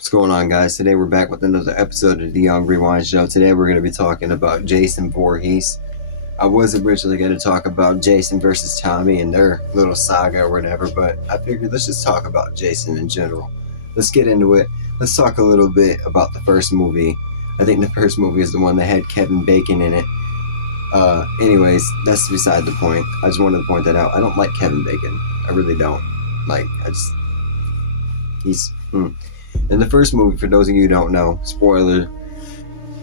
What's going on, guys? Today we're back with another episode of the YoungRewindZ show. Today we're going to be talking about Jason Voorhees. I was originally going to talk about Jason versus Tommy and their little saga or whatever, but I figured let's just talk about Jason in general. Let's get into it. Let's talk a little bit about the first movie. I think the first movie is the one that had Kevin Bacon in it. Anyways, that's beside the point. I just wanted to point that out. I don't like Kevin Bacon. I really don't. In the first movie, for those of you who don't know, spoiler,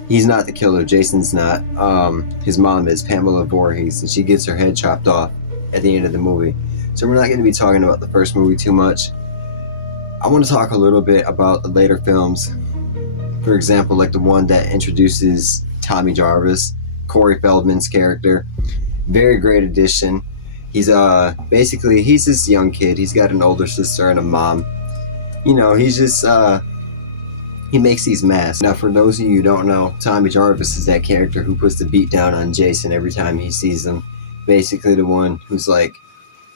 he's not the killer. Jason's not. His mom is Pamela Voorhees, and she gets her head chopped off at the end of the movie. So we're not going to be talking about the first movie too much. I want to talk a little bit about the later films. For example, like the one that introduces Tommy Jarvis, Corey Feldman's character. Very great addition. He's he's this young kid. He's got an older sister and a mom. You know, he's just, he makes these masks. Now, for those of you who don't know, Tommy Jarvis is that character who puts the beat down on Jason every time he sees him. Basically the one who's like,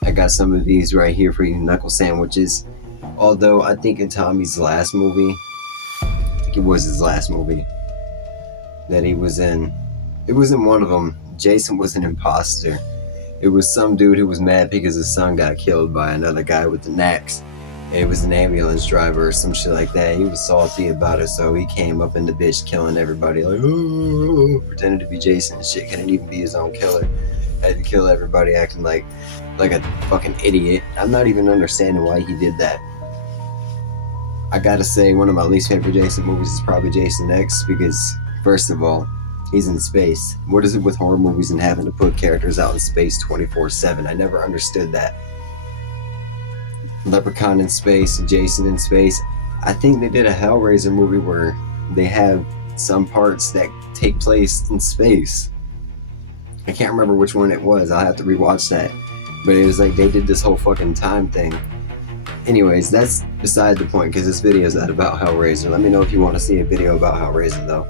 I got some of these right here for you, knuckle sandwiches. Although, I think in Tommy's last movie, I think it was his last movie that he was in. It wasn't one of them. Jason was an imposter. It was some dude who was mad because his son got killed by another guy with an axe. It was an ambulance driver or some shit like that. He was salty about it, so he came up in the bitch killing everybody, like, ooh, pretending to be Jason and shit. Couldn't even be his own killer. Had to kill everybody, acting like a fucking idiot. I'm not even understanding why he did that. I gotta say, one of my least favorite Jason movies is probably Jason X, because, first of all, he's in space. What is it with horror movies and having to put characters out in space 24/7? I never understood that. Leprechaun in space, Jason in space. I think they did a Hellraiser movie where they have some parts that take place in space. I can't remember which one it was. I'll have to rewatch that. But it was like they did this whole fucking time thing. Anyways, that's beside the point because this video is not about Hellraiser. Let me know if you want to see a video about Hellraiser though.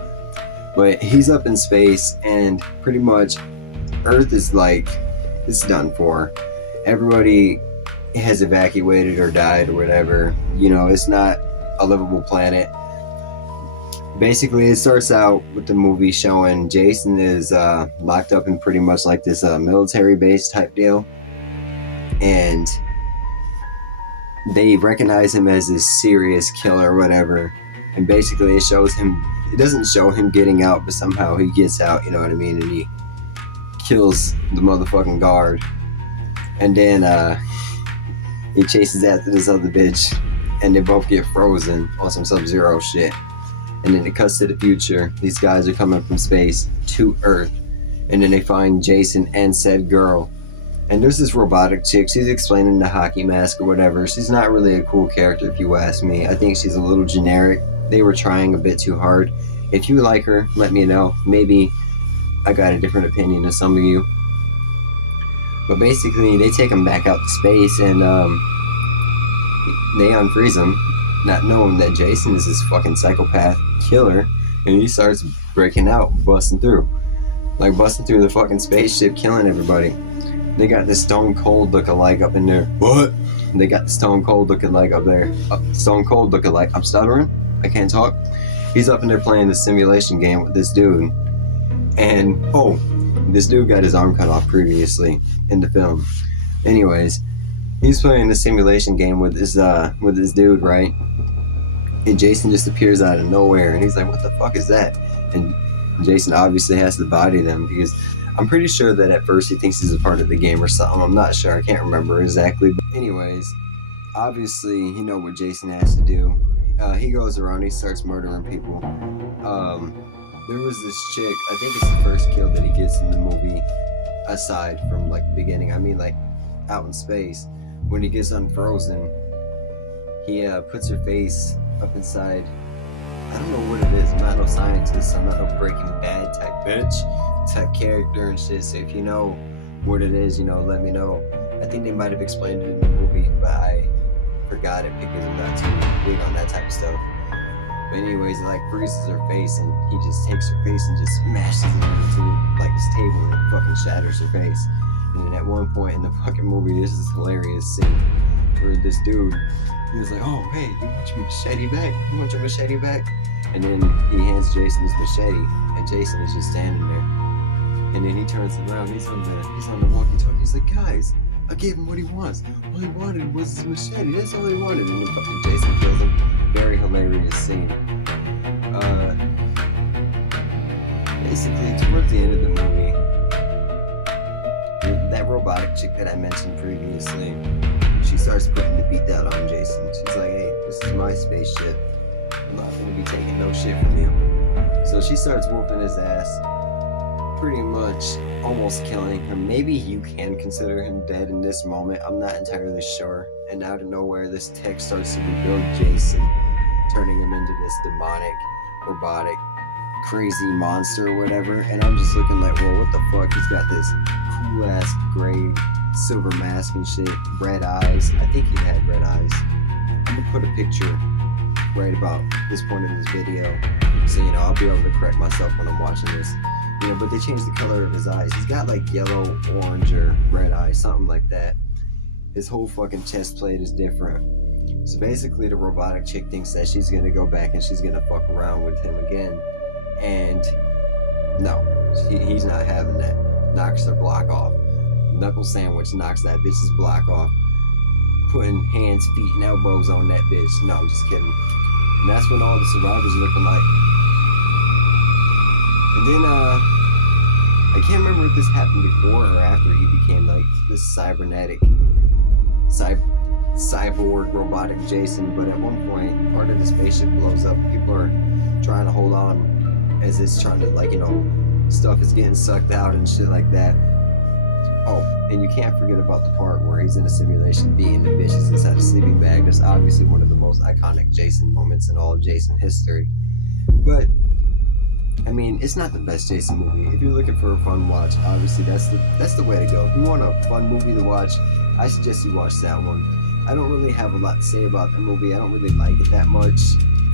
But he's up in space and pretty much Earth is like, it's done for. Everybody has evacuated or died or whatever. You know, it's not a livable planet. Basically, it starts out with the movie showing Jason is locked up in pretty much like this military base type deal, and they recognize him as this serious killer or whatever. And basically it shows him, it doesn't show him getting out, but somehow he gets out, you know what I mean, and he kills the motherfucking guard. And then he chases after this other bitch, and they both get frozen on some Sub-Zero shit. And then it cuts to the future. These guys are coming from space to Earth, and then they find Jason and said girl. And there's this robotic chick. She's explaining the hockey mask or whatever. She's not really a cool character if you ask me. I think she's a little generic. They were trying a bit too hard. If you like her, let me know. Maybe I got a different opinion than some of you. But basically, they take him back out to space and they unfreeze him, not knowing that Jason is this fucking psychopath killer, and he starts breaking out, busting through the fucking spaceship, killing everybody. They got this Stone Cold lookalike up in there. What? They got the Stone Cold lookalike up there. Stone Cold lookalike. I'm stuttering. I can't talk. He's up in there playing the simulation game with this dude, and this dude got his arm cut off previously in the film. Anyways, he's playing the simulation game with this dude, right? And Jason just appears out of nowhere, and he's like, "What the fuck is that?" And Jason obviously has to body them because I'm pretty sure that at first he thinks he's a part of the game or something. I'm not sure. I can't remember exactly. But anyways, obviously, you know what Jason has to do. He goes around. He starts murdering people. There was this chick, I think it's the first kill that he gets in the movie, aside from like the beginning. I mean, like out in space, when he gets unfrozen, he puts her face up inside. I don't know what it is. I'm not no scientist. I'm not no Breaking Bad type character and shit. So if you know what it is, you know, let me know. I think they might have explained it in the movie, but I forgot it because I'm not too big on that type of stuff. But anyways, it like freezes her face, and he just takes her face and just smashes it into like this table, and it fucking shatters her face. And then at one point in the fucking movie, this is a hilarious scene where this dude He was like, oh, hey, you want your machete back? You want your machete back? And then he hands Jason his machete, and Jason is just standing there. And then he turns around, he's on the walkie-talkie, he's like, guys, I gave him what he wants. All he wanted was his machete, that's all he wanted. And then fucking Jason kills him. Very hilarious scene. Basically, towards the end of the movie, that robotic chick that I mentioned previously, she starts putting the beat down on Jason. She's like, hey, this is my spaceship. I'm not gonna be taking no shit from you. So she starts whooping his ass, pretty much almost killing him. Maybe you can consider him dead in this moment. I'm not entirely sure. And out of nowhere, this tech starts to rebuild Jason, turning him into this demonic, robotic, crazy monster or whatever. And I'm just looking like, whoa, what the fuck? He's got this cool ass gray silver mask and shit, red eyes. I think he had red eyes. I'm gonna put a picture right about this point in this video, so I'll be able to correct myself when I'm watching this. But they changed the color of his eyes. He's got like yellow, orange, or red eyes, something like that. His whole fucking chest plate is different. So basically, the robotic chick thinks that she's gonna go back and she's gonna fuck around with him again, and no, he's not having that. Knocks her block off. Knuckle sandwich knocks that bitch's block off, putting hands, feet, and elbows on that bitch. No, I'm just kidding. And that's when all the survivors are looking like. And then, I can't remember if this happened before or after he became like this cyborg robotic Jason, but at one point, part of the spaceship blows up. People are trying to hold on as it's trying to, stuff is getting sucked out and shit like that. Oh, and you can't forget about the part where he's in a simulation beating the bitches inside a sleeping bag. That's obviously one of the most iconic Jason moments in all of Jason history. But, it's not the best Jason movie. If you're looking for a fun watch, obviously that's the way to go. If you want a fun movie to watch, I suggest you watch that one. I don't really have a lot to say about the movie. I don't really like it that much.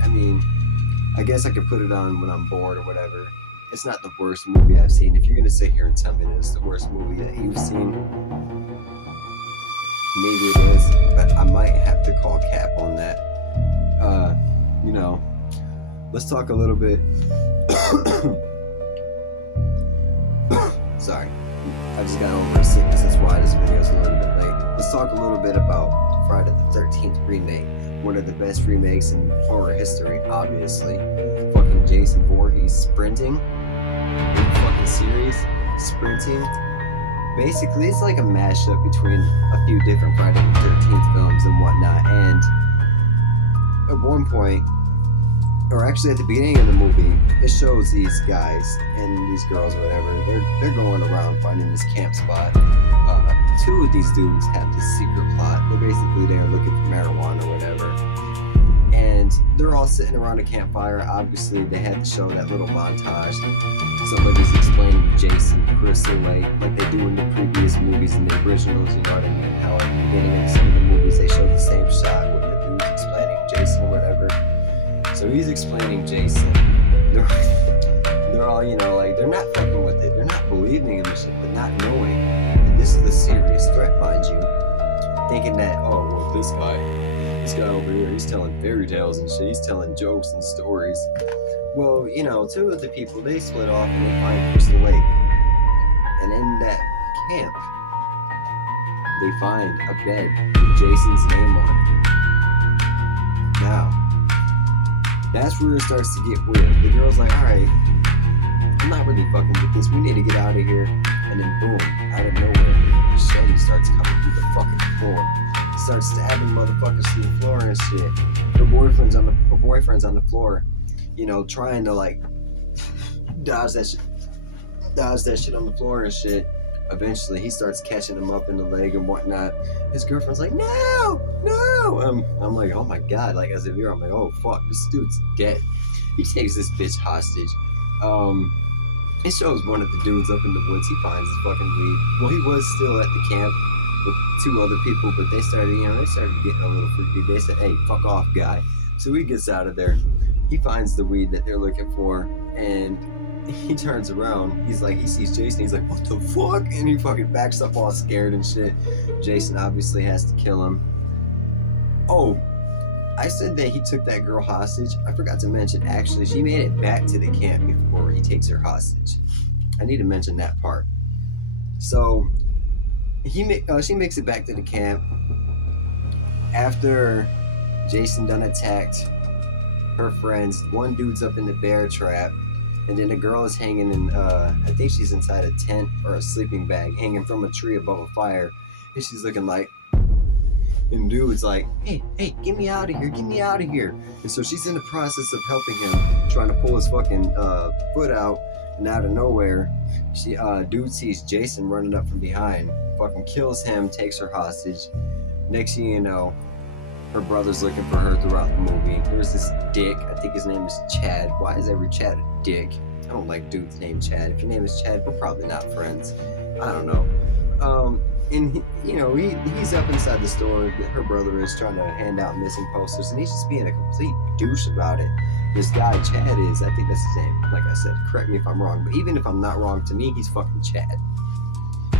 I guess I could put it on when I'm bored or whatever. It's not the worst movie I've seen. If you're gonna sit here and tell me that it's the worst movie that you've seen, maybe it is, but I might have to call cap on that. Let's talk a little bit. Sorry, I just got over a sickness. That's why this video is a little bit late. Let's talk a little bit about Friday the 13th remake. One of the best remakes in horror history, obviously. Fucking Jason Voorhees sprinting in the fucking series. Sprinting. Basically, it's like a mashup between a few different Friday the 13th films and whatnot. And at one point, or actually at the beginning of the movie, it shows these guys and these girls, whatever. They're going around finding this camp spot. Two of these dudes have this secret plot. They're basically there looking for marijuana or whatever. And they're all sitting around a campfire. Obviously, they had to show that little montage. Somebody's explaining Jason crystal like they do in the previous movies and the originals, you know what I mean? How at the beginning of some of the movies, they show the same shot with the dudes explaining Jason or whatever. So he's explaining Jason. They're all, they're not fucking with it. They're not believing in this shit, but not knowing that this is a serious threat, mind you. Thinking that, oh, well, this guy over here, he's telling fairy tales and shit. He's telling jokes and stories. Well, two of the people, they split off and they find Crystal Lake. And in that camp, they find a bed with Jason's name on it. Now, that's where it starts to get weird. The girl's like, alright, I'm not really fucking with this. We need to get out of here. And then boom, out of nowhere, Shelly starts coming through the fucking floor. Starts stabbing motherfuckers through the floor and shit. Her boyfriend's on the floor, trying to dodge that shit on the floor and shit. Eventually, he starts catching him up in the leg and whatnot. His girlfriend's like, no! I'm like, oh my god, as a viewer, I'm like, oh fuck, this dude's dead. He takes this bitch hostage. It shows one of the dudes up in the woods. He finds his fucking weed. Well, he was still at the camp with two other people, but they started getting a little freaky. They said, hey, fuck off, guy. So he gets out of there. He finds the weed that they're looking for, and he turns around. He sees Jason. He's like, what the fuck? And he fucking backs up all scared and shit. Jason obviously has to kill him. Oh, I said that he took that girl hostage. I forgot to mention, actually, she made it back to the camp before he takes her hostage. I need to mention that part. So she makes it back to the camp after Jason done attacked her friends. One dude's up in the bear trap, and then the girl is hanging in, I think she's inside a tent or a sleeping bag, hanging from a tree above a fire, and she's looking like, and dude's like, hey, get me out of here. And so she's in the process of helping him, trying to pull his fucking foot out, and out of nowhere, dude sees Jason running up from behind, fucking kills him, takes her hostage. Next thing you know, her brother's looking for her throughout the movie. There's this dick, I think his name is Chad. Why is every Chad a dick? I don't like dudes named Chad. If your name is Chad, we're probably not friends. I don't know. And he's up inside the store. Her brother is trying to hand out missing posters, and he's just being a complete douche about it. This guy Chad is, I think that's his name. Like I said, correct me if I'm wrong, but even if I'm not wrong, to me he's fucking Chad.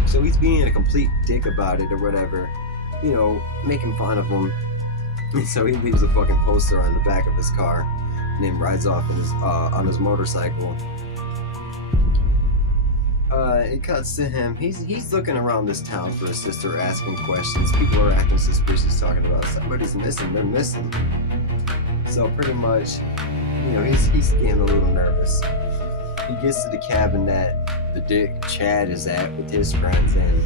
So he's being a complete dick about it or whatever, making fun of him. And so he leaves a fucking poster on the back of his car, and then rides off on his motorcycle. It cuts to him. He's looking around this town for his sister, asking questions. People are acting suspicious, talking about somebody's missing. They're missing. So pretty much, he's getting a little nervous. He gets to the cabin that the dick Chad is at with his friends, and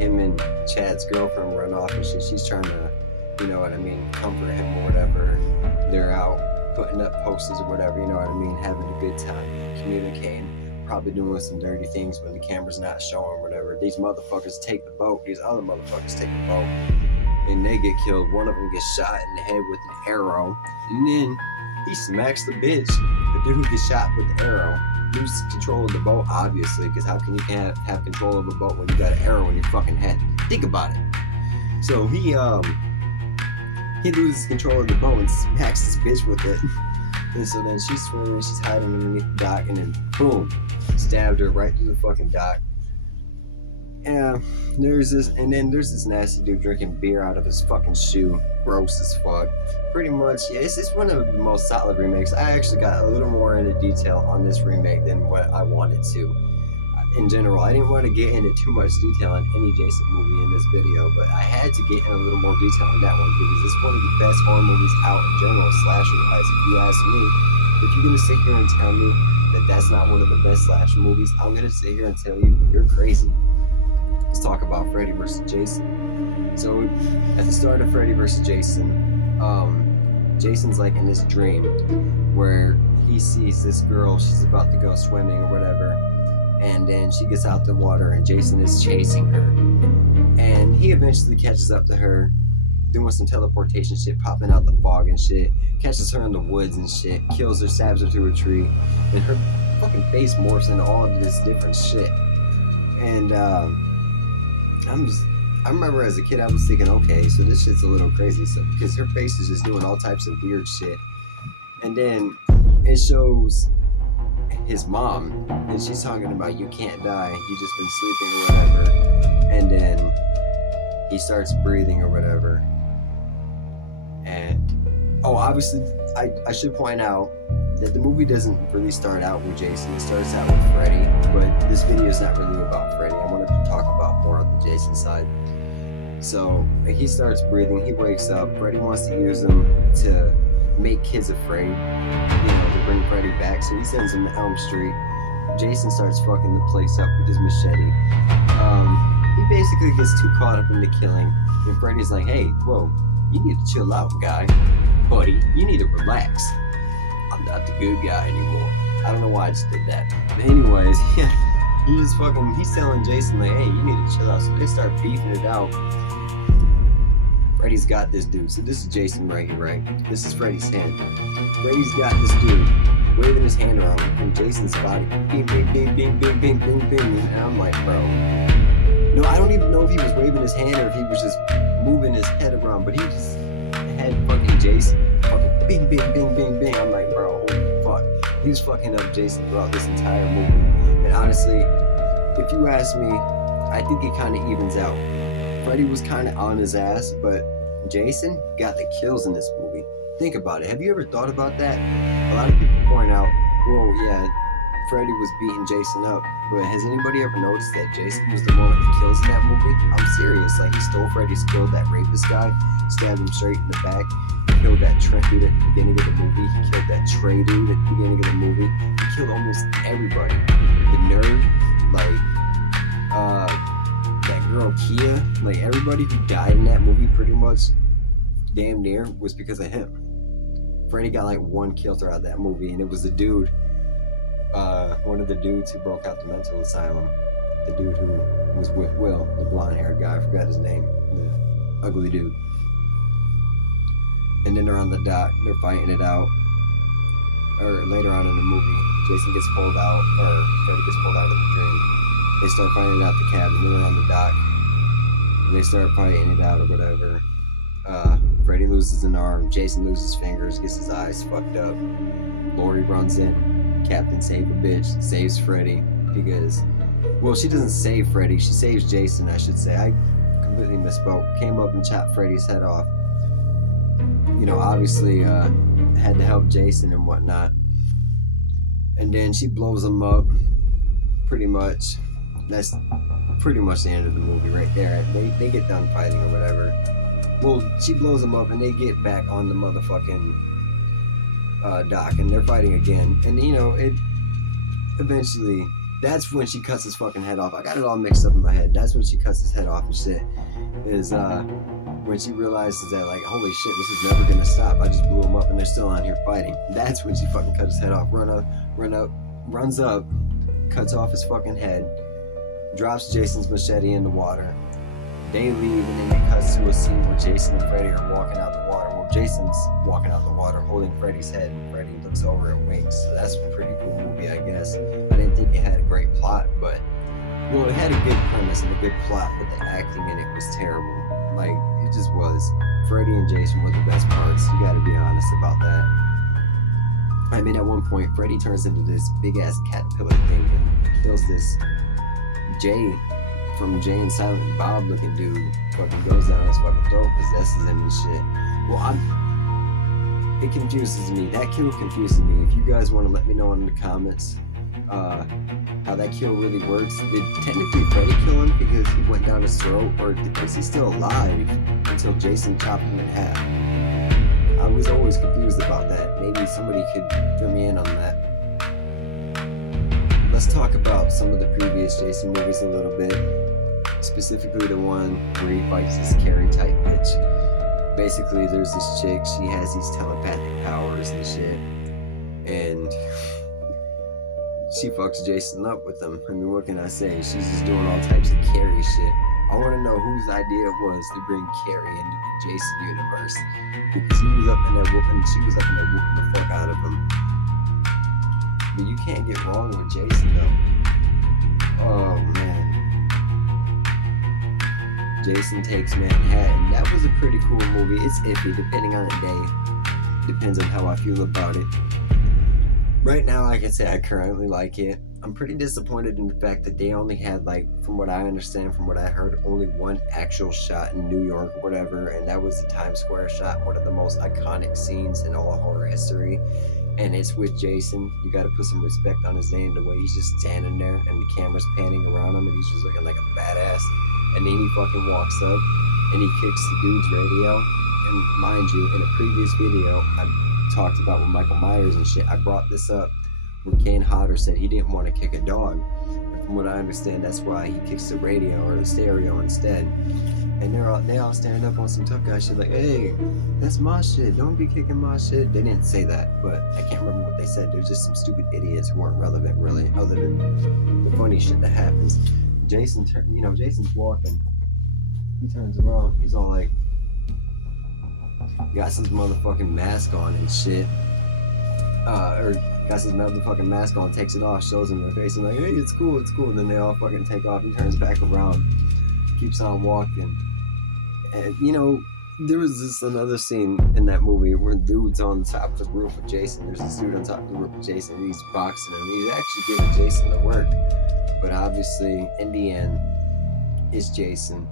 him and Chad's girlfriend run off and shit. She's trying to, comfort him or whatever. They're out putting up posters or whatever, having a good time, communicating. Probably doing some dirty things when the camera's not showing, whatever. These motherfuckers take the boat. These other motherfuckers take the boat, and they get killed. One of them gets shot in the head with an arrow, and then he smacks the bitch. The dude who gets shot with the arrow loses control of the boat, obviously, because how can you can't have control of a boat when you got an arrow in your fucking head? Think about it. So he loses control of the boat and smacks this bitch with it. And so then she's swimming, she's hiding underneath the dock, and then boom, stabbed her right through the fucking dock. And there's this nasty dude drinking beer out of his fucking shoe. Gross as fuck. Pretty much, yeah, it's just one of the most solid remakes. I actually got a little more into detail on this remake than what I wanted to. In general, I didn't want to get into too much detail on any Jason movie in this video, but I had to get in a little more detail on that one because it's one of the best horror movies out in general, slasher-wise, if you ask me. If you're going to sit here and tell me that that's not one of the best slasher movies, I'm going to sit here and tell you you're crazy. Let's talk about Freddy vs. Jason. So, at the start of Freddy vs. Jason, Jason's like in this dream where he sees this girl, she's about to go swimming or whatever, and then she gets out the water and Jason is chasing her. And he eventually catches up to her, doing some teleportation shit, popping out the fog and shit, catches her in the woods and shit, kills her, stabs her through a tree, and her fucking face morphs into all of this different shit. And I remember as a kid I was thinking, okay, so this shit's a little crazy, so because her face is just doing all types of weird shit. And then it shows his mom, and she's talking about you can't die, you just been sleeping or whatever. And then he starts breathing or whatever. And obviously I should point out that the movie doesn't really start out with Jason, it starts out with Freddy, but this video is not really about Freddy. I wanted to talk about more on the Jason side. So he starts breathing, he wakes up, Freddy wants to use him to make kids afraid, to bring Freddy back, so he sends him to Elm Street. Jason starts fucking the place up with his machete. He basically gets too caught up in the killing, and Freddy's like, hey, whoa, you need to chill out, guy. Buddy, you need to relax. I'm not the good guy anymore. I don't know why I just did that. But anyways, he's telling Jason, like, hey, you need to chill out. So they start beefing it out. Freddy's got this dude. So this is Jason right here, right? This is Freddy's hand. Freddy's got this dude waving his hand around from Jason's body. Bing, bing, bing, bing, bing, bing, bing, bing. And I'm like, bro. No, I don't even know if he was waving his hand or if he was just moving his head around, but he just had fucking Jason. Fucking bing, bing, bing, bing, bing. I'm like, bro, holy fuck. He was fucking up Jason throughout this entire movie. And honestly, if you ask me, I think it kind of evens out. Freddy was kind of on his ass, but Jason got the kills in this movie. Think about it. Have you ever thought about that? A lot of people point out, well, yeah, Freddy was beating Jason up, but has anybody ever noticed that Jason was the one with the kills in that movie? I'm serious. Like, he stole Freddy's kill, that rapist guy, stabbed him straight in the back. He killed that Trent dude at the beginning of the movie. He killed that Trey dude at the beginning of the movie. He killed almost everybody. The nerd, like, that girl Kia, like, everybody who died in that movie pretty much damn near was because of him. Freddy got like one kill throughout that movie, and it was the dude, one of the dudes who broke out the mental asylum. The dude who was with Will, the blonde-haired guy, I forgot his name, the ugly dude. And then they're on the dock, they're fighting it out. Or later on in the movie, Jason gets pulled out, or Freddy gets pulled out of the dream. They start fighting it out the cabin, then they're on the dock, and they start fighting it out or whatever. Freddy loses an arm, Jason loses fingers, gets his eyes fucked up. Lori runs in, Captain Save a Bitch, saves Freddy, because, well, she doesn't save Freddy, she saves Jason, I should say. I completely misspoke. Came up and chopped Freddy's head off. You know, obviously, had to help Jason and whatnot. And then she blows him up, pretty much. That's pretty much the end of the movie right there. They get done fighting or whatever. Well, she blows them up and they get back on the motherfucking dock and they're fighting again. And, you know, it eventually, that's when she cuts his fucking head off. I got it all mixed up in my head. That's when she cuts his head off and shit. Is when she realizes that, like, holy shit, this is never gonna stop. I just blew him up and they're still on here fighting. That's when she fucking cuts his head off. Runs up, cuts off his fucking head, drops Jason's machete in the water. They leave and then it cuts to a scene where Jason and Freddy are walking out the water. Well, Jason's walking out the water holding Freddy's head and Freddy looks over and winks. So that's a pretty cool movie, I guess. I didn't think it had a great plot, but, well, it had a good premise and a good plot, but the acting in it was terrible. Like, it just was. Freddy and Jason were the best parts. You gotta be honest about that. I mean, at one point, Freddy turns into this big-ass caterpillar thing and kills this Jay from Jay and Silent Bob looking dude. Fucking goes down his fucking throat, possesses him and shit. Well, it confuses me. That kill confuses me. If you guys want to let me know in the comments how that kill really works. Did technically Freddy kill him because he went down his throat, or was he still alive until Jason chopped him in half? I was always confused about that. Maybe somebody could fill me in on that. Let's talk about some of the previous Jason movies a little bit. Specifically the one where he fights this Carrie type bitch. Basically, there's this chick, she has these telepathic powers and shit. And she fucks Jason up with them. I mean, what can I say? She's just doing all types of Carrie shit. I want to know whose idea it was to bring Carrie into the Jason universe. Because he was up in there whooping, she was up in there whooping the fuck out of him. But you can't get wrong with Jason, though. Oh, man. Jason Takes Manhattan. That was a pretty cool movie. It's iffy, depending on the day. Depends on how I feel about it. Right now, I can say I currently like it. I'm pretty disappointed in the fact that they only had, like, from what I understand, from what I heard, only one actual shot in New York or whatever, and that was the Times Square shot, one of the most iconic scenes in all of horror history. And it's with Jason. You gotta put some respect on his name, the way he's just standing there and the camera's panning around him and he's just looking like a badass. And then he fucking walks up and he kicks the dude's radio. And mind you, in a previous video, I talked about with Michael Myers and shit. I brought this up when Kane Hodder said he didn't want to kick a dog. And from what I understand, that's why he kicks the radio or the stereo instead. And they all stand up on some tough guy shit like, hey, that's my shit, don't be kicking my shit. They didn't say that, but I can't remember what they said. They're just some stupid idiots who weren't relevant really, other than the funny shit that happens. Jason's walking. He turns around, he's all like, got some motherfucking mask on and shit. Or got his motherfucking mask on, takes it off, shows him their face and like, hey, it's cool. And then they all fucking take off. He turns back around, keeps on walking. And, you know, there was this another scene in that movie where dude's on the top of the roof with Jason. There's this dude on top of the roof with Jason, and he's boxing him. He's actually giving Jason the work. But obviously, in the end, it's Jason.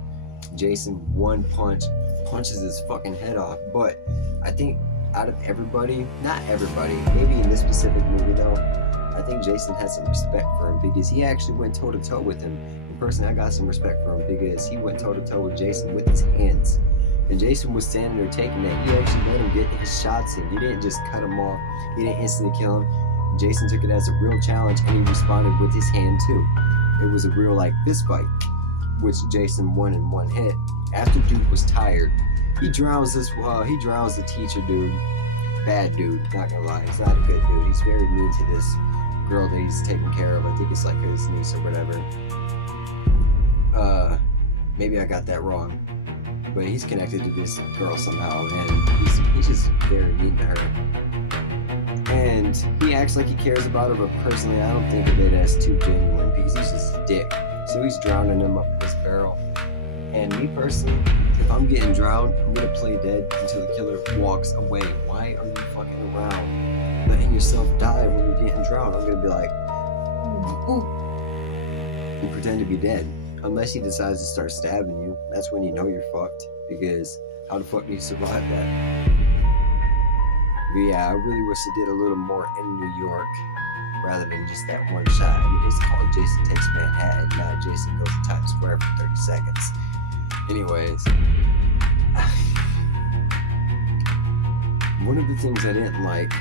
Jason, one punch, punches his fucking head off. But I think out of everybody, not everybody, maybe in this specific movie though, I think Jason had some respect for him because he actually went toe to toe with him. And personally, I got some respect for him because he went toe to toe with Jason with his hands. And Jason was standing there taking that. He actually let him get his shots in. He didn't just cut him off. He didn't instantly kill him. Jason took it as a real challenge and he responded with his hand too. It was a real like fist fight, which Jason won in one hit. After Duke was tired, he drowns the teacher dude. Bad dude, not gonna lie. He's not a good dude. He's very mean to this girl that he's taking care of. I think it's like his niece or whatever. Maybe I got that wrong. But he's connected to this girl somehow, and he's just very mean to her. And he acts like he cares about her, but personally, I don't think of it as too genuine because he's just a dick. So he's drowning him up in his barrel. And me personally, if I'm getting drowned, I'm gonna play dead until the killer walks away. Why are you fucking around, letting yourself die when you're getting drowned? I'm gonna be like, ooh, and pretend to be dead. Unless he decides to start stabbing you, that's when you know you're fucked. Because how the fuck do you survive that? But yeah, I really wish they did a little more in New York rather than just that one shot. I mean, it's called Jason Takes Manhattan, not Jason Goes to Times Square for 30 seconds. Anyways, one of the things I didn't like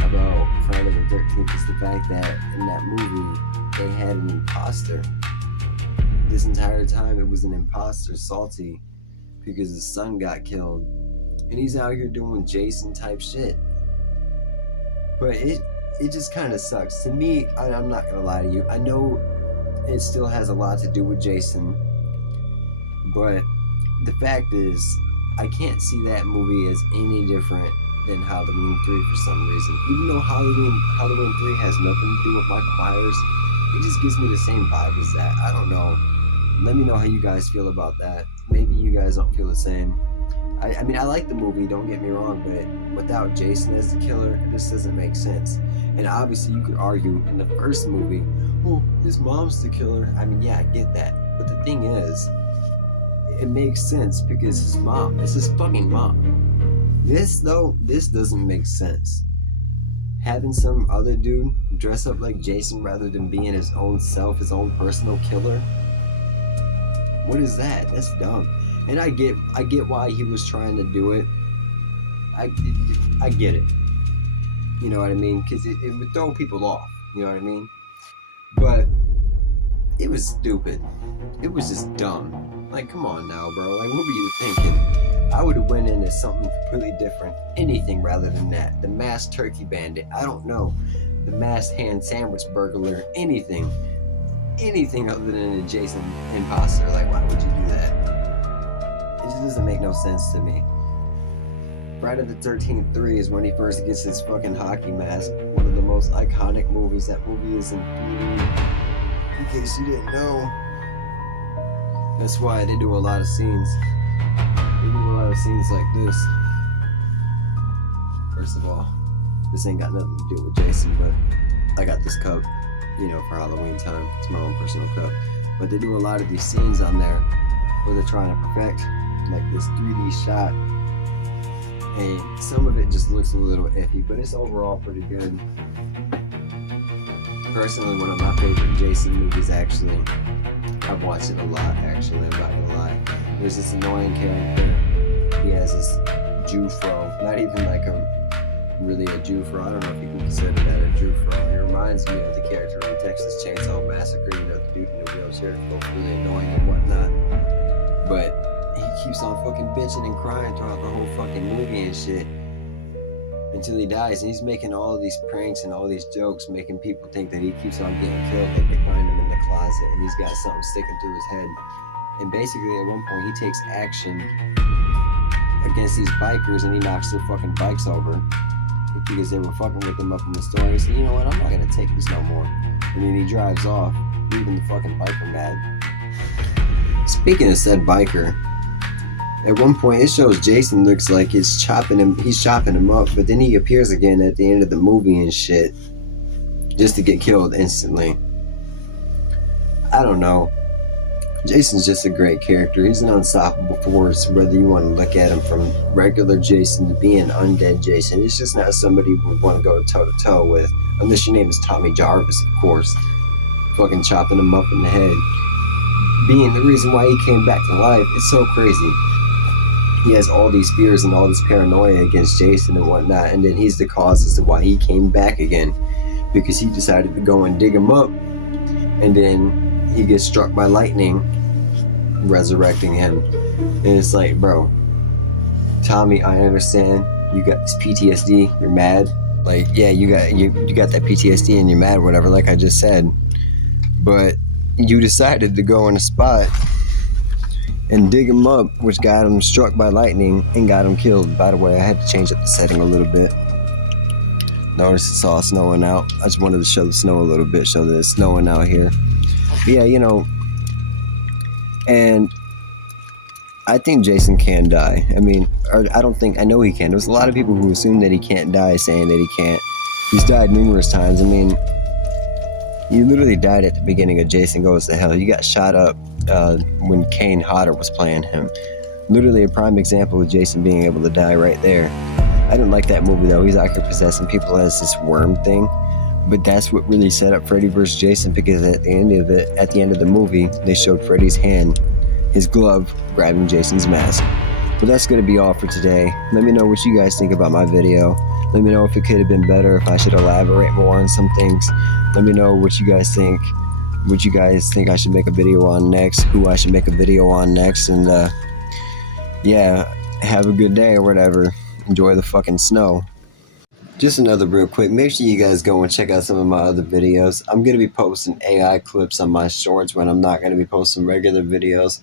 about Friday the 13th is the fact that in that movie they had an imposter. This entire time it was an imposter, Salty, because his son got killed. And he's out here doing Jason type shit. But it just kind of sucks. To me, I'm not going to lie to you. I know it still has a lot to do with Jason. But the fact is, I can't see that movie as any different than Halloween 3 for some reason. Even though Halloween 3 has nothing to do with Michael Myers, it just gives me the same vibe as that. I don't know. Let me know how you guys feel about that. Maybe you guys don't feel the same. I mean, I like the movie, don't get me wrong, but without Jason as the killer, it just doesn't make sense. And obviously, you could argue in the first movie, oh, his mom's the killer. I mean, yeah, I get that. But the thing is, it makes sense because his mom, it's his fucking mom. This doesn't make sense. Having some other dude dress up like Jason rather than being his own self, his own personal killer. What is that? That's dumb. And I get why he was trying to do it. I get it. You know what I mean? Because it would throw people off. You know what I mean? But it was stupid. It was just dumb. Like, come on now, bro. Like, what were you thinking? I would have went in as something completely different. Anything rather than that. The masked turkey bandit. I don't know. The masked hand sandwich burglar. Anything. Anything other than a Jason imposter. Like, why would you do that? It just doesn't make no sense to me. Friday the 13th 3 is when he first gets his fucking hockey mask. One of the most iconic movies. That movie is in 3D. In case you didn't know. That's why they do a lot of scenes. They do a lot of scenes like this. First of all, this ain't got nothing to do with Jason, but I got this cup, you know, for Halloween time. It's my own personal cup. But they do a lot of these scenes on there where they're trying to perfect like this 3D shot. And some of it just looks a little iffy, but it's overall pretty good. Personally, one of my favorite Jason movies, actually. I've watched it a lot, actually, I'm not gonna lie. There's this annoying character. He has this Jew-fro. Not even like really a Jew-fro. I don't know if you can consider that a Jew-fro. It reminds me of the character in Texas Chainsaw Massacre, you know, the dude in the wheelchair, looks really annoying and whatnot. But he keeps on fucking bitching and crying throughout the whole fucking movie and shit. Until he dies, and he's making all of these pranks and all these jokes, making people think that he keeps on getting killed, like they find him in the closet and he's got something sticking through his head. And basically at one point he takes action against these bikers and he knocks their fucking bikes over because they were fucking with him up in the store. He said, you know what, I'm not gonna take this no more. And then he drives off, leaving the fucking biker mad. Speaking of said biker, at one point, it shows Jason looks like he's chopping him up, but then he appears again at the end of the movie and shit, just to get killed instantly. I don't know. Jason's just a great character. He's an unstoppable force, whether you want to look at him from regular Jason to being undead Jason. He's just not somebody you would want to go toe to toe with, unless your name is Tommy Jarvis, of course. Fucking chopping him up in the head. Being the reason why he came back to life, it's so crazy. He has all these fears and all this paranoia against Jason and whatnot, and then he's the cause as to why he came back again, because he decided to go and dig him up, and then he gets struck by lightning, resurrecting him. And it's like, bro, Tommy, I understand you got this PTSD, you're mad, like, yeah, you got that PTSD and you're mad, whatever, like I just said, but you decided to go in a spot and dig him up, which got him struck by lightning and got him killed. By the way, I had to change up the setting a little bit. Notice it's all snowing out. I just wanted to show the snow a little bit, show that it's snowing out here. But yeah, you know, and I think Jason can die. I mean, I know he can. There's a lot of people who assume that he can't die, saying that he can't. He's died numerous times. I mean, you literally died at the beginning of Jason Goes to Hell. You got shot up when Kane Hodder was playing him. Literally a prime example of Jason being able to die right there. I didn't like that movie though. He's out here possessing people as this worm thing. But that's what really set up Freddy vs. Jason, because at the end of the movie, they showed Freddy's hand, his glove, grabbing Jason's mask. But that's going to be all for today. Let me know what you guys think about my video. Let me know if it could have been better, if I should elaborate more on some things. Let me know what you guys think. What you guys think I should make a video on next, who I should make a video on next, and yeah, have a good day or whatever. Enjoy the fucking snow. Just another real quick, make sure you guys go and check out some of my other videos. I'm going to be posting AI clips on my shorts when I'm not going to be posting regular videos.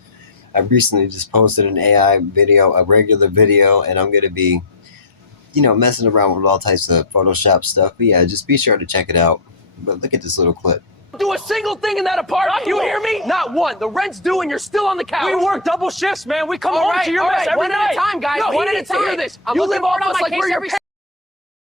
I recently just posted an AI video, a regular video, and I'm going to be, you know, messing around with all types of Photoshop stuff. But yeah, just be sure to check it out. But look at this little clip. Do a single thing in that apartment. You hear me? Not one. The rent's due and you're still on the couch. We work double shifts, man. We come home to your mess every night. One at a time, guys. No, one at a time. You live off us like we're your